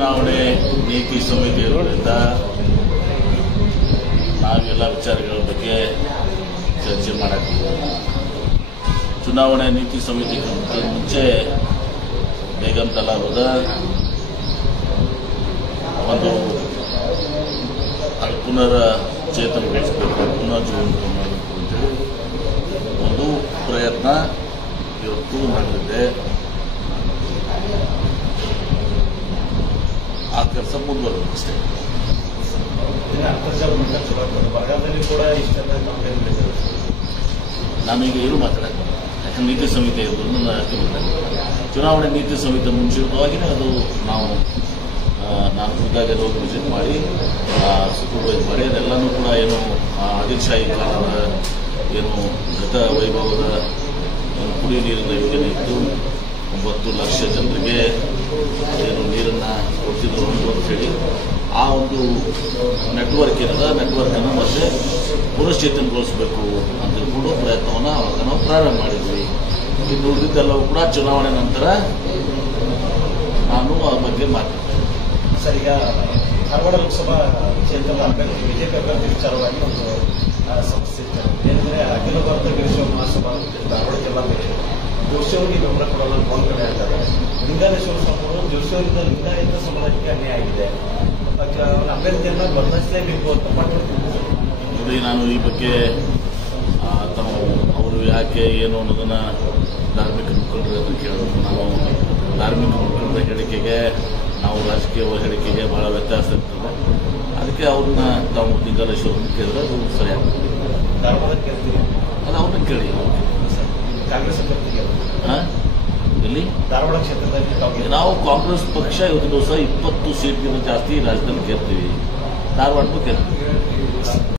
ಚುನಾವಣೆ ನೀತಿ ಸಮಿತಿ ಇರೋದ್ರಿಂದ ನಾವೆಲ್ಲ ವಿಚಾರಗಳ ಬಗ್ಗೆ ಚರ್ಚೆ ಮಾಡಾಕ್ತೀವಿ. ಚುನಾವಣೆ ನೀತಿ ಸಮಿತಿ ಮುಂಚೆ ಬೇಗಂ ತಲಾಬದ ಒಂದು ಪುನಶ್ಚೇತನಗೊಳಿಸಬೇಕು, ಪುನರ್ಜೀವನ ಮಾಡಬೇಕು ಅಂತೇಳಿ ಒಂದು ಪ್ರಯತ್ನ ಇವತ್ತು ನಡೆದಿದೆ. ಆ ಕೆಲಸ ಮುಂದುವರೆದು ಅಷ್ಟೇ. ನಾನೀಗ ಏನು ಮಾತಾಡೋದು, ಯಾಕಂದ್ರೆ ನೀತಿ ಸಮಿತಿ ಇರೋದು ಚುನಾವಣೆ ನೀತಿ ಸಮಿತಿ ಮುಂಚಿತವಾಗಿಯೇ ಅದು ನಾನು ಖುದ್ದಾಗಿ ಹೋಗಿ ವಿಸಿಟ್ ಮಾಡಿ ಸೂಪರ್ವೈಸ್ ಮಾಡಿ ಅದೆಲ್ಲನೂ ಕೂಡ ಏನು ಆದಿಲ್ಶಾಹಿ ಕಾಲದ ಏನು ಗತ ವೈಭವದ ಕುಡಿಯುವ ನೀರಿನ ಯೋಜನೆ ಇತ್ತು. 9 ಲಕ್ಷ ಜನರಿಗೆ ಏನು ನೀರನ್ನು ಕೊಡ್ತಿದ್ರು ಅಂತ ಹೇಳಿ ಆ ಒಂದು ನೆಟ್ವರ್ಕ್ ಏನದ ನೆಟ್ವರ್ಕನ್ನು ಮತ್ತೆ ಪುನಶ್ಚೇತನಗೊಳಿಸಬೇಕು ಅಂತ ಕೂಡ ಪ್ರಯತ್ನವನ್ನು ಅವಾಗ ನಾವು ಪ್ರಾರಂಭ ಮಾಡಿದ್ವಿ. ಇನ್ನು ಉಳಿದಿದ್ದೆಲ್ಲವೂ ಕೂಡ ಚುನಾವಣೆ ನಂತರ ನಾನು ಆ ಬಗ್ಗೆ ಮಾತಾಡ್ತೀನಿ. ಸರ್, ಈಗ ಧಾರವಾಡ ಲೋಕಸಭಾ ಕ್ಷೇತ್ರದ ಅಭ್ಯರ್ಥಿ ಬಿಜೆಪಿ ಅಭ್ಯರ್ಥಿ ವಿಚಾರವಾಗಿ ಒಂದು ಸಮಸ್ಯೆ ಇತ್ತು. ಏನಂದ್ರೆ ಅಖಿಲ ಭಾರತ ವೀರಶೈವ ಮಹಾಸಭಾ ಧಾರವಾಡ ಜಿಲ್ಲಾಧ್ಯಕ್ಷ ಜೋಶಿ ಅವರಿಗೆ ಬೆಂಬಲ ಕೊಡಲು ಒಂದು ಕಡೆ ಹೇಳ್ತಾರೆ. ಲಿಂಗಾಲೇಶ್ವರ ಸ್ವಾಮಿಗಳು ಜೋಶಿ ಅವರಿಂದ ಲಿಂಗಾಯತ ಸಮಾಜಕ್ಕೆ ಅನ್ಯಾಯ ಆಗಿದೆ, ಅವರ ಅಭ್ಯರ್ಥಿಯನ್ನ ಬದಲಾಯಿಸಲೇಬೇಕು ಅಂತ ನೋಡಿ. ನಾನು ಈ ಬಗ್ಗೆ ಅವರು ಯಾಕೆ ಏನು ಅನ್ನೋದನ್ನ ಧಾರ್ಮಿಕ ಮುಖಂಡರ ಹತ್ರ ಕೇಳೋದು. ನಾವು ಧಾರ್ಮಿಕ ಮುಖಂಡರ ಹೇಳಿಕೆಗೆ ನಾವು ರಾಜಕೀಯ ಹೇಳಿಕೆಗೆ ಬಹಳ ವ್ಯತ್ಯಾಸ ಇರ್ತದೆ. ಅದಕ್ಕೆ ಅವ್ರನ್ನ ತಾವು ಲಿಂಗಾಲೇಶ್ವರನ್ನ ಕೇಳಿದ್ರೆ ಅದು ಸರಿಯಾಗ್ತದೆ. ಅದು ಅವ್ರನ್ನ ಕೇಳಿ. ಕಾಂಗ್ರೆಸ್ ಅಭ್ಯರ್ಥಿಗೆ ಇಲ್ಲಿ ಧಾರವಾಡ ಕ್ಷೇತ್ರದಲ್ಲಿ ನಾವು ಕಾಂಗ್ರೆಸ್ ಪಕ್ಷ ಇವತ್ತಿನ ದಿವಸ 20 ಸೀಟ್ಗಿಂತ ಜಾಸ್ತಿ ರಾಜ್ಯದಲ್ಲಿ ಗೆಲ್ತೀವಿ, ಧಾರವಾಡಕ್ಕೂ ಗೆಲ್ತೀವಿ.